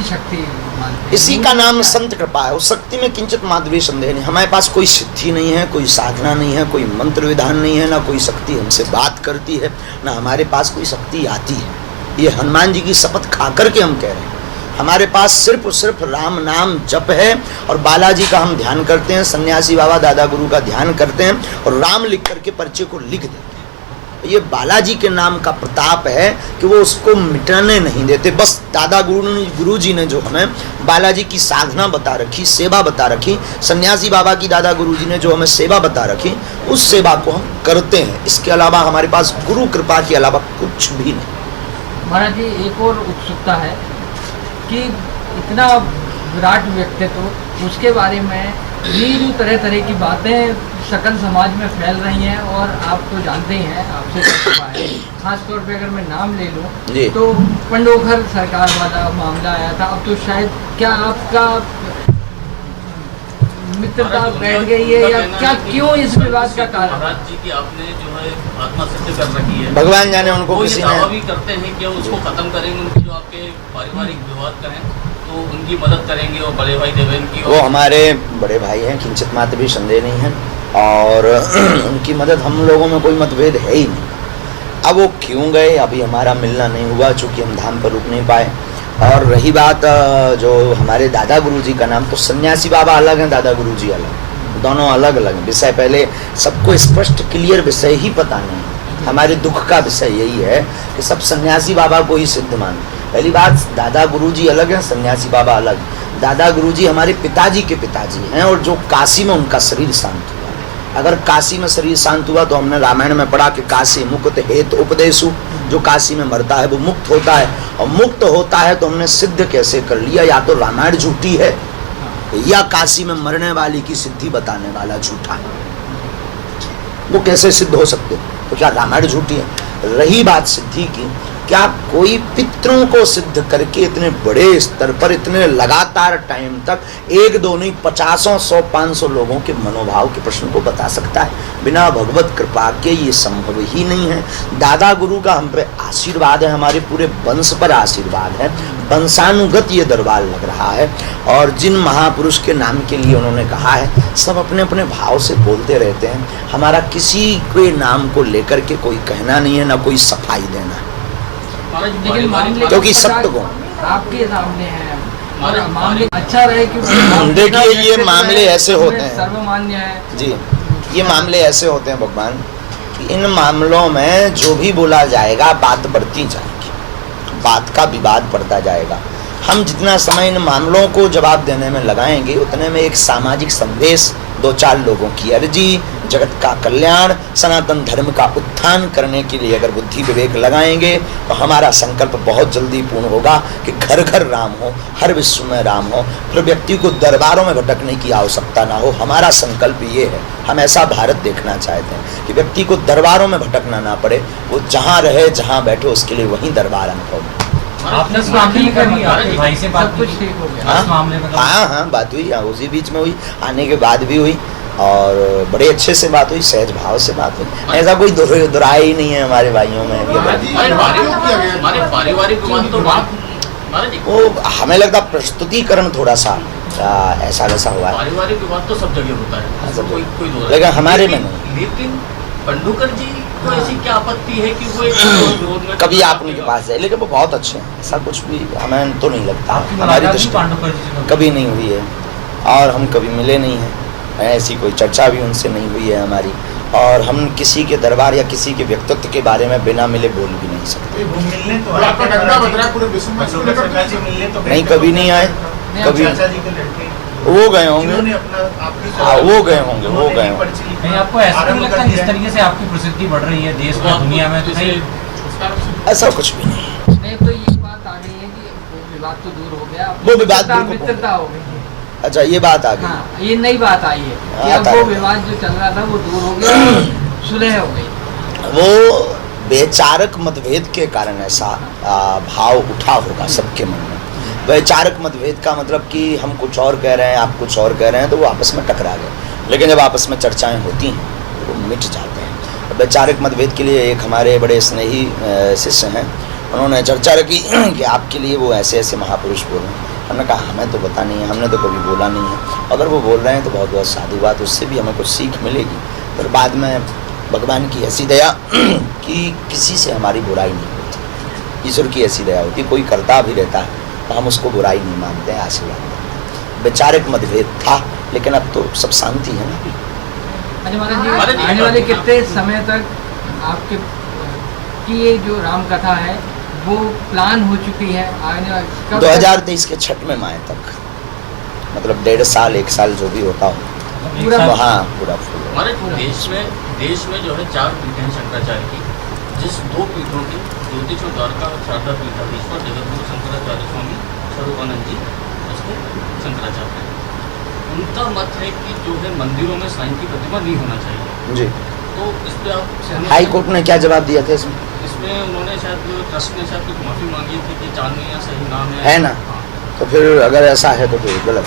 शक्ति मानते हैं। इसी का नाम संत कृपा है। उस शक्ति में किंचित माधवी संदेह नहीं। हमारे पास कोई सिद्धि नहीं है, कोई साधना नहीं है, कोई मंत्र विधान नहीं है, ना कोई शक्ति हमसे बात करती है, ना हमारे पास कोई शक्ति आती है। ये हनुमान जी की शपथ खा करके हम कह रहे हैं। हमारे पास सिर्फ और सिर्फ राम नाम जप है और बालाजी का हम ध्यान करते हैं, सन्यासी बाबा दादा गुरु का ध्यान करते हैं और राम लिख करके पर्चे को लिख देते हैं। ये बालाजी के नाम का प्रताप है कि वो उसको मिटाने नहीं देते। बस दादा गुरु जी ने जो हमें बालाजी की साधना बता रखी, सेवा बता रखी, सन्यासी बाबा की दादा गुरु जी ने जो हमें सेवा बता रखी, उस सेवा को हम करते हैं। इसके अलावा हमारे पास गुरु कृपा के अलावा कुछ भी नहीं। महाराज जी, एक और उत्सुकता है कि इतना विराट व्यक्तित्व, उसके बारे में नील तरह तरह की बातें सकल समाज में फैल रही हैं और आप तो जानते ही हैं, आपसे है। खास तौर पे अगर मैं नाम ले लूँ तो पंडोखर सरकार वाला मामला आया था। अब तो शायद क्या आपका मित्रता बैठ गई है या क्या, क्यों इस विवाद का कारण? महाराज जी की आपने जो है आत्मा सिद्ध कर रखी है, भगवान जाने उनको किसी ने भी करते हैं कि उसको खत्म करेंगे। उनके जो आपके पारिवारिक विवाद का है तो उनकी मदद करेंगे और बड़े भाई देवेंद्र की, वो हमारे बड़े भाई हैं, किंचित मात्र भी संदेह नहीं है और उनकी मदद, हम लोगों में कोई मतभेद है ही नहीं। अब वो क्यों गए अभी हमारा मिलना नहीं हुआ, चूँकि हम धाम पर रुक नहीं पाए। और रही बात जो हमारे दादा गुरुजी का नाम, तो सन्यासी बाबा अलग हैं, दादा गुरुजी अलग, दोनों अलग अलग हैं। विषय पहले सबको स्पष्ट क्लियर विषय ही पता नहीं। हमारे दुख का विषय यही है कि सब सन्यासी बाबा को ही सिद्ध मानते। पहली बात, दादा गुरुजी अलग हैं, सन्यासी बाबा अलग। दादा गुरुजी हमारे पिताजी के पिताजी हैं और जो काशी में उनका शरीर शांत हुआ। अगर काशी में शरीर शांत हुआ तो हमने रामायण में पढ़ा कि काशी मुक्त हेत उपदेशु, जो काशी में मरता है वो मुक्त होता है। और मुक्त होता है तो हमने सिद्ध कैसे कर लिया, या तो रामायण झूठी है या काशी में मरने वाली की सिद्धि बताने वाला झूठा है। वो कैसे सिद्ध हो सकते? तो क्या रामायण झूठी है? रही बात सिद्धि की, क्या कोई पितरों को सिद्ध करके इतने बड़े स्तर पर इतने लगातार टाइम तक एक दो नहीं 50, 100, 500 लोगों के मनोभाव के प्रश्न को बता सकता है? बिना भगवत कृपा के ये संभव ही नहीं है। दादा गुरु का हम पे आशीर्वाद है, हमारे पूरे वंश पर आशीर्वाद है, वंशानुगत ये दरबार लग रहा है। और जिन महापुरुष के नाम के लिए उन्होंने कहा है, सब अपने अपने भाव से बोलते रहते हैं। हमारा किसी के नाम को लेकर के कोई कहना नहीं है, ना कोई सफाई देना है, लेकिन मामले क्योंकि सत्य को आपके सामने है, मामले अच्छा रहे। क्योंकि देखिए, ये मामले ऐसे होते हैं, सर्वमान्य है जी, ये मामले ऐसे होते हैं भगवान कि इन मामलों में जो भी बोला जाएगा बात बढ़ती जाएगी, बात का विवाद बढ़ता जाएगा। हम जितना समय इन मामलों को जवाब देने में लगाएंगे, उतने में एक सामाजिक संदेश, 2-4 लोगों की अर्जी, जगत का कल्याण, सनातन धर्म का उत्थान करने के लिए अगर बुद्धि विवेक लगाएंगे तो हमारा संकल्प बहुत जल्दी पूर्ण होगा कि घर घर राम हो, हर विश्व में राम हो, फिर व्यक्ति को दरबारों में भटकने की आवश्यकता ना हो। हमारा संकल्प ये है, हम ऐसा भारत देखना चाहते हैं कि व्यक्ति को दरबारों में भटकना ना पड़े, वो जहाँ रहे जहाँ बैठे उसके लिए वहीं दरबार अनुभव। आपने भाई से बात कुछ ठीक हो गया? हाँ, बात हुई, उसी बीच में हुई, आने के बाद भी हुई और बड़े अच्छे से बात हुई, सहज भाव से बात हुई। ऐसा कोई दुराई ही नहीं है हमारे भाइयों में। वो हमें लगता प्रस्तुतिकरण थोड़ा सा ऐसा वैसा हुआ है। पारिवारिक विवाद तो सब जगह होता है, लेकिन हमारे में नहीं। लेकिन पंडुकर जी को ऐसी क्या आपत्ति है कि वो एक कभी आप उनके पास जाए, लेकिन वो बहुत अच्छे हैं, ऐसा कुछ भी हमें तो नहीं लगता। हमारी दृष्टि कभी नहीं हुई है और हम कभी मिले नहीं हैं, ऐसी कोई चर्चा भी उनसे नहीं हुई है हमारी। और हम किसी के दरबार या किसी के व्यक्तित्व के बारे में बिना मिले बोल भी नहीं सकते। नहीं, कभी नहीं आए, कभी वो गए होंगे, वो गए होंगे, वो गए होंगे। आपको ऐसा नहीं लगता जिस तरीके से आपकी प्रसिद्धि बढ़ रही है देश में, दुनिया में, तो ऐसा कुछ भी नहीं। तो ये बात आ गई है कि वो विवाद तो दूर हो गया, वो विवाद मित्रता हो गई। अच्छा, ये बात आ गई। हाँ, ये नई बात आई है कि अब वो विवाद जो चल रहा था वो दूर हो गया, सुलह हो गई। वो वैचारिक मतभेद के कारण ऐसा भाव उठा होगा सबके मन में। वैचारिक मतभेद का मतलब कि हम कुछ और कह रहे हैं, आप कुछ और कह रहे हैं, तो वो आपस में टकरा गए। लेकिन जब आपस में चर्चाएं होती हैं तो वो मिट जाते हैं। वैचारिक मतभेद के लिए एक हमारे बड़े स्नेही शिष्य हैं, उन्होंने चर्चा रखी कि आपके लिए वो ऐसे ऐसे महापुरुष बोल रहे हैं। हमने कहा हमें तो पता नहीं है, हमने तो कभी बोला नहीं है, अगर वो बोल रहे हैं तो बहुत बहुत साधु बात, उससे भी हमें कुछ सीख मिलेगी। पर बाद में भगवान की ऐसी दया कि किसी से हमारी बुराई नहीं होती, ईश्वर की ऐसी दया होती, कोई करता भी रहता है तो हम उसको बुराई नहीं मानते हैं, आशीर्वाद मानते हैं। वैचारिक मतभेद था लेकिन अब तो सब शांति है ना। अच्छा महाराज जी, आने वाले कितने समय तक आपके की ये जो राम कथा है वो प्लान हो चुकी है? आने 2023 के छठ में माए तक, मतलब 1.5 साल 1 साल जो भी होता हो पूरा हाँ पूरा फुल। हमारे देश में जो है 4 पीठें हैं शंकराचार्य की, जिस 2 पीठों की ज्योतिष और द्वारका और शारदा पीठाधीश्वर जगतगुरु शंकराचार्य स्वामी स्वरूपानंद जी उसके शंकराचार्य हैं। उनका मत है कि जो है मंदिरों में साईं की प्रतिमा नहीं होना चाहिए जी। तो इस पे आप हाई कोर्ट ने क्या जवाब दिया था इसमें? इसमें उन्होंने शायद ट्रस्ट ने शायद कुछ माफ़ी मांगी थी कि चांदनी सही नाम है ना? हाँ। तो फिर अगर ऐसा है तो फिर गलत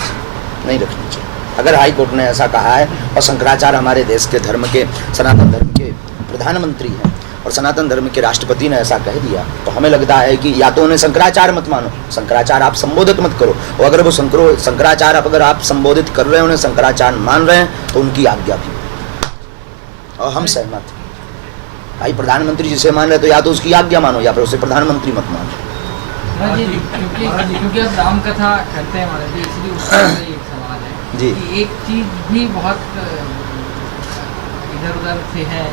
नहीं रखनी चाहिए। अगर हाई कोर्ट ने ऐसा कहा है और शंकराचार्य हमारे देश के धर्म के सनातन धर्म के प्रधानमंत्री हैं और सनातन धर्म के राष्ट्रपति ने ऐसा कह दिया तो हमें लगता है कि या तो उन्हें शंकराचार्य मत मानो, शंकराचार्य आप संबोधित मत करो, और अगर वो शंकराचार्य अगर आप संबोधित कर रहे हैं, उन्हें शंकराचार्य मान रहे हैं तो उनकी आज्ञा भी, और हम सहमत हैं। भाई प्रधानमंत्री जिसे मान रहे तो या तो उसकी आज्ञा मानो या फिर उसे प्रधानमंत्री मत मानो। क्योंकि अब राम कथा करते हैं महाराज जी, इसलिए उसका एक सवाल है जी कि एक चीज भी बहुत इधर उधर से है,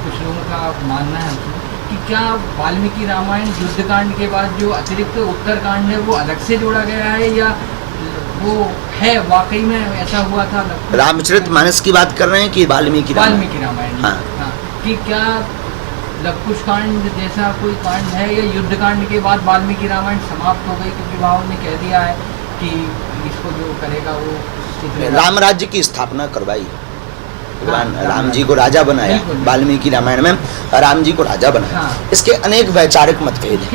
कुछ लोगों का मानना है उसमें कि क्या वाल्मीकि रामायण युद्धकांड के बाद जो अतिरिक्त उत्तरकांड है वो अलग से जोड़ा गया है या वो है वाकई में ऐसा हुआ था? रामचरितमानस की बात कर रहे हैं कि वाल्मीकि रामायण? हाँ। कि क्या लवकुश कांड जैसा कोई कांड है या युद्ध कांड के बाद वाल्मीकि रामायण समाप्त हो गई? क्योंकि भाव ने कह दिया है कि इसको जो करेगा वो राम राज्य की स्थापना करवाई, भगवान राम जी को राजा बनाया, वाल्मीकि रामायण में राम जी को राजा बनाया। इसके अनेक वैचारिक मतभेद हैं।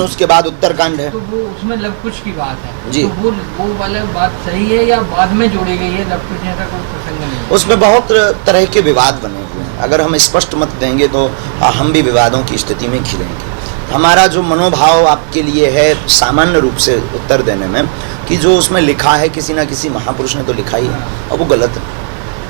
उसके बाद उत्तरकांड है तो वो उसमें लवकुश की बात है जी। तो वो वाला बात सही है या बाद में जोड़ी गई है? लवकुश जैसा कोई प्रसंग नहीं, उसमें बहुत तरह के विवाद बने हुए हैं। अगर हम स्पष्ट मत देंगे तो हम भी विवादों की स्थिति में घिरेंगे। हमारा जो मनोभाव आपके लिए है सामान्य रूप से उत्तर देने में कि जो उसमें लिखा है किसी ना किसी महापुरुष ने तो लिखा ही है और वो गलत है,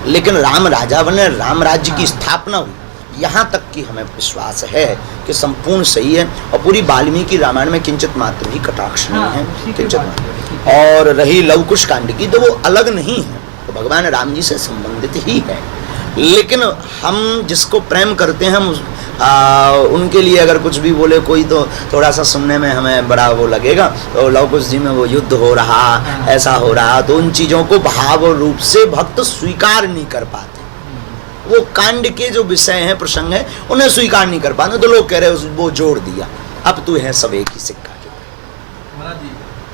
लेकिन राम राजा बने, राम राज्य की स्थापना हुई, यहाँ तक कि हमें विश्वास है कि संपूर्ण सही है और पूरी वाल्मीकि रामायण में किंचित मात्र भी कटाक्ष नहीं है, किंचित मात्र। और रही लवकुश कांड की तो वो अलग नहीं है, तो भगवान राम जी से संबंधित ही है। लेकिन हम जिसको प्रेम करते हैं हम उनके लिए अगर कुछ भी बोले कोई तो थोड़ा सा सुनने में हमें बड़ा वो लगेगा, तो लवकुश जी में वो युद्ध हो रहा, ऐसा हो रहा, तो उन चीज़ों को भाव रूप से भक्त स्वीकार नहीं कर पाते। वो कांड के जो विषय हैं, प्रसंग है, उन्हें स्वीकार नहीं कर पाते, तो लोग कह रहे वो जोड़ दिया, अब तो है सब एक ही सिक्का। महाराज जी,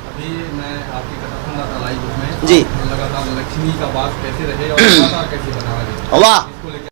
अभी मैं आपकी कथा सुन रहा था लाइव में जी, लगातार लक्ष्मी का वास कैसे रहे और लगातार कैसे बना रहे। वाह,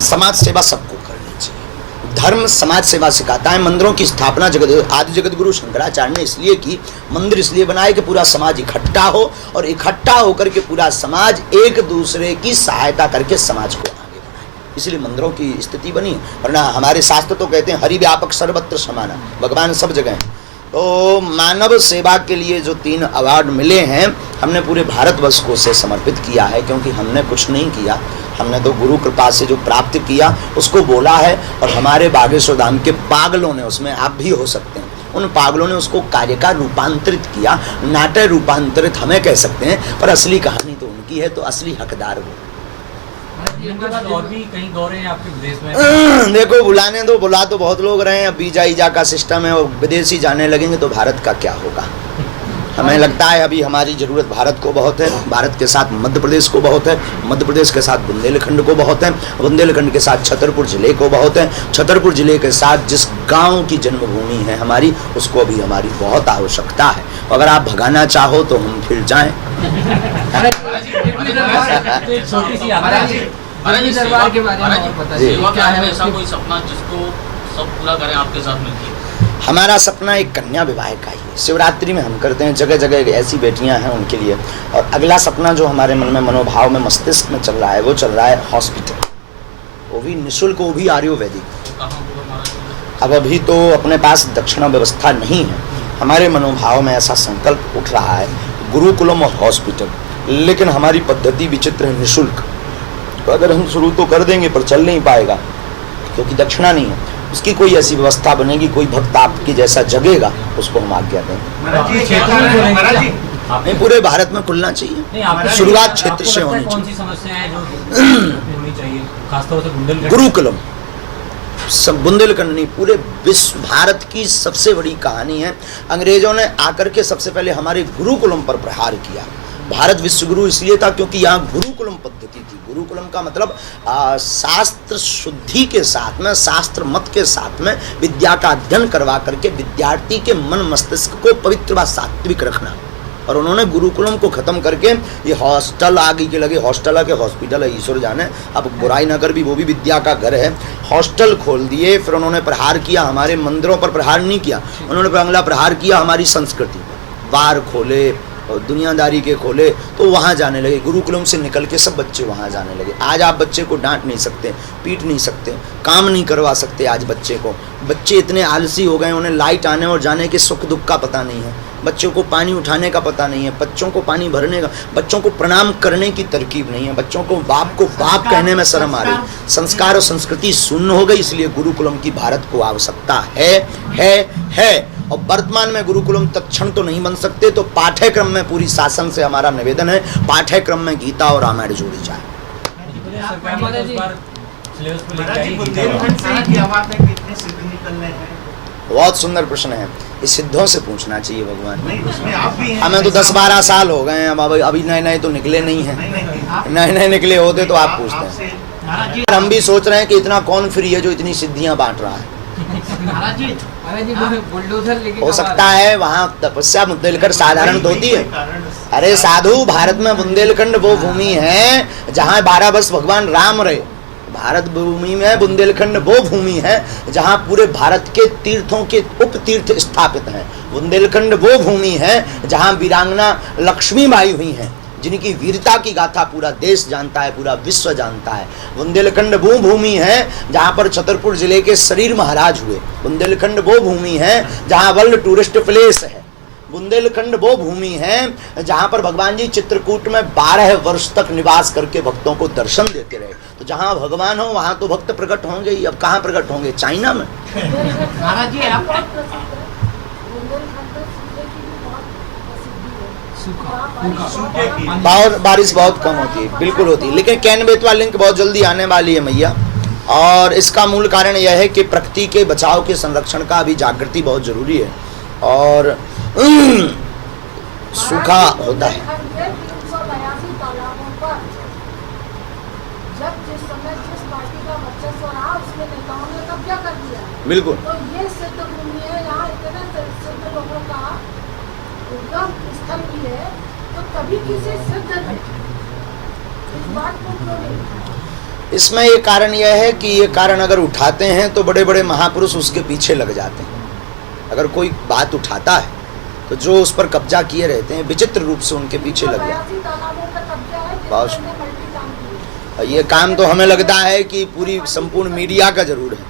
समाज सेवा सबको करनी चाहिए। धर्म समाज सेवा सिखाता है। मंदिरों की स्थापना आदि जगत गुरु शंकराचार्य ने इसलिए की, मंदिर इसलिए बनाए कि पूरा समाज इकट्ठा हो और इकट्ठा होकर के पूरा समाज एक दूसरे की सहायता करके समाज को आगे बढ़ाए, इसलिए मंदिरों की स्थिति बनी। वरना हमारे शास्त्र तो कहते हैं हरि व्यापक सर्वत्र समाना, भगवान सब जगह हैं। तो मानव सेवा के लिए जो 3 अवार्ड मिले हैं, हमने पूरे भारतवर्ष को उसे समर्पित किया है, क्योंकि हमने कुछ नहीं किया, हमने तो गुरु कृपा से जो प्राप्त किया उसको बोला है, और हमारे बागेश्वर धाम के पागलों ने, उसमें आप भी हो सकते हैं, उन पागलों ने उसको कार्य का रूपांतरित किया। नाट्य रूपांतरित हमें कह सकते हैं, पर असली कहानी तो उनकी है, तो असली हकदार वो। और भी कहीं दौरे हैं आपके विदेश में? देखो, बुलाने दो, बुला तो बहुत लोग रहे हैं, अब वीजा का सिस्टम है और विदेशी जाने लगेंगे तो भारत का क्या होगा। हमें लगता है अभी हमारी ज़रूरत भारत को बहुत है, भारत के साथ मध्य प्रदेश को बहुत है, मध्य प्रदेश के साथ बुंदेलखंड को बहुत है, बुंदेलखंड के साथ छतरपुर ज़िले को बहुत है, छतरपुर ज़िले के साथ जिस गांव की जन्मभूमि है हमारी, उसको भी हमारी बहुत आवश्यकता है। अगर आप भगाना चाहो तो हम फिर जाएँ। दरबार के बारे में सेवा क्या है? ऐसा कोई सपना जिसको सब पूरा करें आपके साथ मिलकर? हमारा सपना एक कन्या विवाह का ही है, शिवरात्रि में हम करते हैं, जगह जगह ऐसी बेटियां हैं उनके लिए। और अगला सपना जो हमारे मन में, मनोभाव में, मस्तिष्क में चल रहा है, वो चल रहा है हॉस्पिटल, वो भी निःशुल्क, वो भी आयुर्वेदिक। अब अभी तो अपने पास दक्षिणा व्यवस्था नहीं है। हमारे मनोभाव में ऐसा संकल्प उठ रहा है गुरुकुलम और हॉस्पिटल, लेकिन हमारी पद्धति विचित्र है, निःशुल्क। तो अगर हम शुरू तो कर देंगे पर चल नहीं पाएगा क्योंकि दक्षिणा नहीं है। उसकी कोई ऐसी व्यवस्था बनेगी, कोई भक्त आपके जैसा जगेगा, उसको हम आज्ञा देंगे। नहीं, पूरे भारत में खुलना चाहिए, शुरुआत क्षेत्र से होनी कौन सी समस्या है जो होनी चाहिए, खासतौर से बुंदेलखंड? गुरुकुलम, सब बुंदेलखंड नहीं, पूरे विश्व भारत की सबसे बड़ी कहानी है। अंग्रेजों ने आकर के सबसे पहले हमारे गुरुकुलम पर प्रहार किया। भारत विश्वगुरु इसलिए था क्योंकि यहाँ गुरुकुलम पद्धति थी। गुरुकुलम का मतलब शास्त्र शुद्धि के साथ में, शास्त्र मत के साथ में विद्या का अध्ययन करवा करके विद्यार्थी के मन मस्तिष्क को पवित्र व सात्विक रखना। और उन्होंने गुरुकुलम को खत्म करके ये हॉस्टल आगे के लगे, हॉस्टल के हॉस्पिटल है, ईश्वर जाने, अब बुराई ना कर भी वो भी विद्या का घर है। हॉस्टल खोल दिए, फिर उन्होंने प्रहार किया, हमारे मंदिरों पर प्रहार नहीं किया, उन्होंने अगला प्रहार किया हमारी संस्कृति पर। बार खोले और दुनियादारी के खोले तो वहाँ जाने लगे, गुरुकुलम से निकल के सब बच्चे वहाँ जाने लगे। आज आप बच्चे को डांट नहीं सकते, पीट नहीं सकते, काम नहीं करवा सकते आज बच्चे को। बच्चे इतने आलसी हो गए, उन्हें लाइट आने और जाने के सुख दुख का पता नहीं है, बच्चों को पानी उठाने का पता नहीं है, बच्चों को पानी भरने का, बच्चों को प्रणाम करने की तरकीब नहीं है, बच्चों को बाप कहने में शर्म आ रही। संस्कार और संस्कृति शून्य हो गई, इसलिए गुरुकुलम की भारत को आवश्यकता है। और वर्तमान में गुरुकुलम तत्क्षण तो नहीं बन सकते, तो पाठ्यक्रम में पूरी शासन से हमारा निवेदन है, पाठ्यक्रम में गीता और रामायण जोड़ी जाए। बहुत सुंदर प्रश्न है, इस सिद्धों से पूछना चाहिए भगवान। हमें तो 10-12 साल हो गए हैं, अभी नए तो निकले नहीं हैं। नए निकले होते तो आप पूछते हैं। हम भी सोच रहे हैं कि इतना कौन फ्री है जो इतनी सिद्धियां बांट रहा है। हो सकता है वहाँ तपस्या बुंदेलखंड साधारण तो होती है। अरे साधु, भारत में बुंदेलखंड वो भूमि है जहाँ 12 वर्ष भगवान राम रहे। भारत भूमि में बुंदेलखंड वो भूमि है जहाँ पूरे भारत के तीर्थों के उप तीर्थ स्थापित हैं। बुंदेलखंड वो भूमि है जहाँ वीरांगना लक्ष्मीबाई हुई हैं, जिनकी वीरता की गाथा पूरा देश जानता है, पूरा विश्व जानता है। बुंदेलखंड वो भूमि है जहाँ पर छतरपुर जिले के शरीर महाराज हुए। बुंदेलखंड वो भूमि है जहाँ वर्ल्ड टूरिस्ट प्लेस है। बुंदेलखंड वो भूमि है जहाँ पर भगवान जी चित्रकूट में 12 वर्ष तक निवास करके भक्तों को दर्शन देते रहे। तो जहाँ भगवान हो वहाँ तो भक्त प्रकट होंगे ही। अब कहाँ प्रकट होंगे? चाइना में। महाराज जी, आप बारिश बहुत कम होती है, बिल्कुल होती है, लेकिन कैन बेतवा लिंक बहुत जल्दी आने वाली है मैया। और इसका मूल कारण यह है कि प्रकृति के बचाव के संरक्षण का अभी जागृति बहुत जरूरी है। और सूखा होता है। बिल्कुल, तो ये सिद्ध भूमि है, यहाँ इतने सिद्ध लोगों का उद्गम स्थल भी है, तो कभी किसी सिद्ध ने इस बात को क्यों नहीं? इसमें ये कारण यह है कि ये कारण अगर उठाते हैं तो बड़े बड़े महापुरुष उसके पीछे लग जाते हैं। अगर कोई बात उठाता है तो जो उस पर कब्जा किए रहते हैं विचित्र रूप से उनके पीछे लग जाते हैं। ये काम तो हमें लगता है कि पूरी संपूर्ण मीडिया का जरूर है।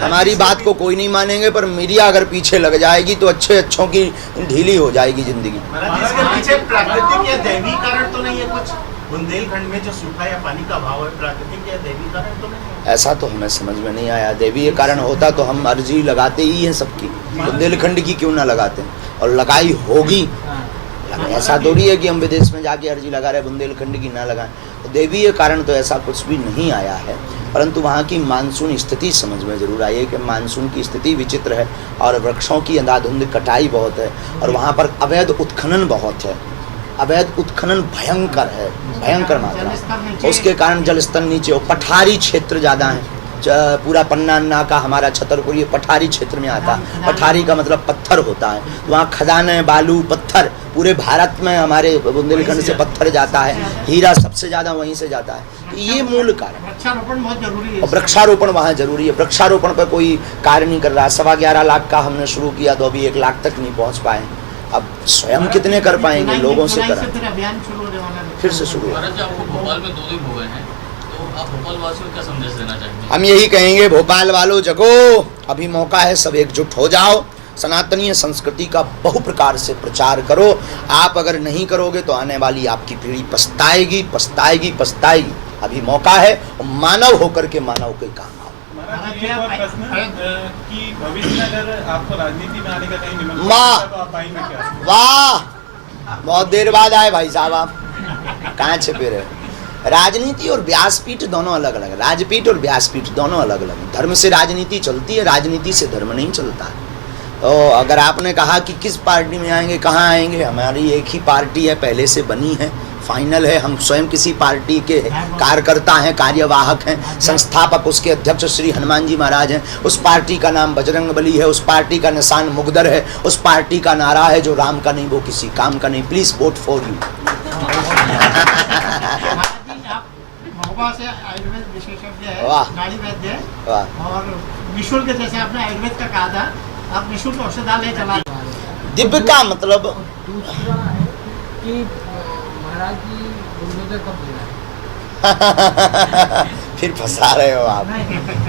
हमारी बात को कोई नहीं मानेंगे, पर मीडिया अगर पीछे लग जाएगी तो अच्छों की ढीली हो जाएगी जिंदगी। इसके पीछे प्राकृतिक या दैवी कारण तो नहीं है कुछ? बुंदेलखंड में जो सूखा या पानी का अभाव है, प्राकृतिक या दैवी कारण तो नहीं है? ऐसा तो हमें समझ में नहीं आया। दैवीय कारण होता तो हम अर्जी लगाते ही हैं सबकी, बुंदेलखंड की क्यों ना लगाते, और लगाई होगी। ऐसा थोड़ी है कि हम विदेश में जाके अर्जी लगा रहे बुंदेलखंड की ना लगाएं। तो दैवीय कारण तो ऐसा कुछ भी नहीं आया है, परंतु वहाँ की मानसून स्थिति समझ में जरूर आई है कि मानसून की स्थिति विचित्र है और वृक्षों की अंधाधुंध कटाई बहुत है, और वहाँ पर अवैध उत्खनन बहुत है। अवैध उत्खनन भयंकर है, भयंकर मात्रा। उसके कारण जल स्तर नीचे हो, पठारी क्षेत्र ज़्यादा है। पूरा पन्ना अन्ना का हमारा छतरपुर ये पठारी क्षेत्र में आता है। पठारी का मतलब पत्थर होता है। वहाँ खदानें, बालू, पत्थर, पूरे भारत में हमारे बुंदेलखंड से पत्थर जाता है। हीरा सबसे ज़्यादा वहीं से जाता है। ये मूल कारण। वृक्षारोपण बहुत जरूरी है, और वृक्षारोपण वहाँ जरूरी है। वृक्षारोपण पर कोई कार्य नहीं कर रहा। 11.25 लाख का हमने शुरू किया तो अभी 1 लाख तक नहीं पहुँच पाए। अब स्वयं कितने कर पाएंगे? लोगों से करें, अभियान शुरू होने वाला है, फिर से शुरू। महाराज जी, आपको भोपाल में 2 दिन हो गए हैं, तो आप भोपाल वासियों को क्या संदेश देना चाहेंगे? हम यही कहेंगे, भोपाल वालों जगो, अभी मौका है, सब एकजुट हो जाओ, सनातनीय संस्कृति का बहु प्रकार से प्रचार करो। आप अगर नहीं करोगे तो आने वाली आपकी पीढ़ी पछताएगी, पछताएगी, पछताएगी। अभी मौका है, मानव होकर के मानव के काम आओ। महाराज एक और प्रश्न कि भविष्य में अगर आपको राजनीति में आने का कहीं निमंत्रण वाह! मिलता है तो आप आएंगे क्या? वाह, बहुत देर बाद आए भाई साहब आप, कहाँ छिपे रहे। राजनीति और व्यासपीठ दोनों अलग अलग है, राजपीठ और व्यासपीठ दोनों अलग अलग है। धर्म से राजनीति चलती है, राजनीति से धर्म नहीं चलता है। तो अगर आपने कहा कि किस पार्टी में आएंगे, कहाँ आएंगे, हमारी एक ही पार्टी है, पहले से बनी है, फाइनल है। हम स्वयं किसी पार्टी के कार्यकर्ता हैं, कार्यवाहक हैं, संस्थापक उसके अध्यक्ष श्री हनुमान जी महाराज हैं। उस पार्टी का नाम बजरंगबली है, उस पार्टी का निशान मुगदर है, उस पार्टी का नारा है जो राम का नहीं वो किसी काम का नहीं। Please vote for you. Mahoba से आयुर्वेद विशेषज्ञ है, वाह। नाड़ी वैद्य है, वाह। और निःशुल्क, जैसे आपने आयुर्वेद का कहा था, आप निःशुल्क औषधालय चला। दिव्य का मतलब दूसरा है कि महाराज जी बुलडोजर कब लेना है? फिर फंसा रहे हो आप।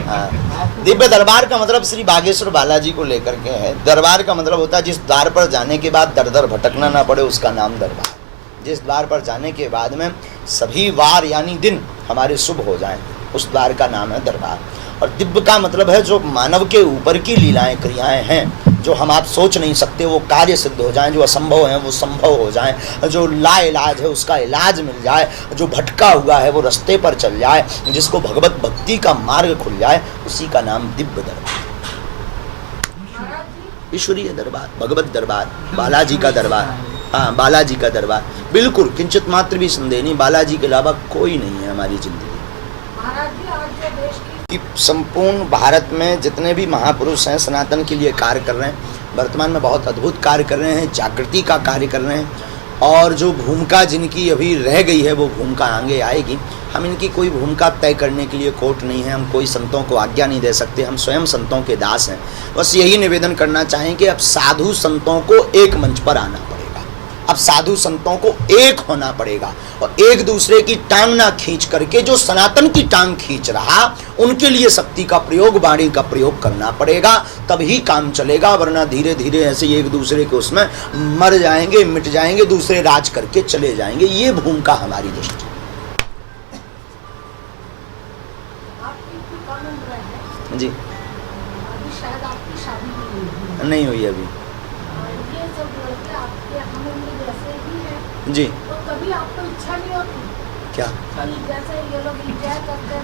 हाँ। दिव्य दरबार का मतलब श्री बागेश्वर बालाजी को लेकर के है। दरबार का मतलब होता है जिस द्वार पर जाने के बाद दर दर भटकना ना पड़े, उसका नाम दरबार। जिस द्वार पर जाने के बाद में सभी वार यानी दिन हमारे शुभ हो जाएं, उस द्वार का नाम है दरबार। और दिव्य का मतलब है जो मानव के ऊपर की लीलाएं, क्रियाएं हैं, जो हम आप सोच नहीं सकते वो कार्य सिद्ध हो जाएं, जो असंभव है वो संभव हो जाएं, जो लाइलाज है उसका इलाज मिल जाए, जो भटका हुआ है वो रास्ते पर चल जाए, जिसको भगवत भक्ति का मार्ग खुल जाए, उसी का नाम दिव्य दरबार, ईश्वरीय दरबार, भगवत दरबार, बालाजी का दरबार। हाँ, बालाजी का दरबार, बिल्कुल किंचित मात्र भी संदेह नहीं, बालाजी के अलावा कोई नहीं है हमारी जिंदगी। कि संपूर्ण भारत में जितने भी महापुरुष हैं सनातन के लिए कार्य कर रहे हैं, वर्तमान में बहुत अद्भुत कार्य कर रहे हैं, जागृति का कार्य कर रहे हैं। और जो भूमिका जिनकी अभी रह गई है वो भूमिका आगे आएगी। हम इनकी कोई भूमिका तय करने के लिए कोर्ट नहीं है, हम कोई संतों को आज्ञा नहीं दे सकते, हम स्वयं संतों के दास हैं। बस यही निवेदन करना चाहें कि अब साधु संतों को एक मंच पर आना पड़ेगा, अब साधु संतों को एक होना पड़ेगा और एक दूसरे की टांग ना खींच करके जो सनातन की टांग खींच रहा उनके लिए शक्ति का प्रयोग, वाणी का प्रयोग करना पड़ेगा, तभी काम चलेगा। वरना धीरे धीरे ऐसे एक दूसरे के उसमें मर जाएंगे, मिट जाएंगे, दूसरे राज करके चले जाएंगे। ये भूमिका हमारी दृष्टि। जी शायद आपकी शादी नहीं हुई अभी। ये सब लड़के आपके हम उम्र जैसे ही हैं, जी तो कभी आपको इच्छा नहीं होती क्या कि जैसे ये लोग एंजॉय करते हैं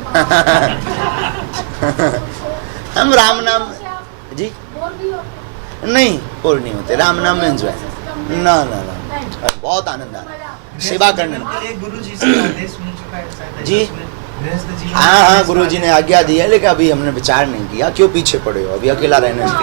हम राम नाम जी बोर भी होते नहीं बोल नहीं होते, राम नाम में एंजॉय ना ना ना बहुत आनंद आ रहा है सेवा करने में। एक गुरु जी से आदेश मिल चुका है शायद जी गृहस्थ जीवन। हाँ हाँ गुरु जी ने आज्ञा दी है, लेकिन अभी हमने विचार नहीं किया। क्यों पीछे पड़े हो, अभी अकेला रहने से।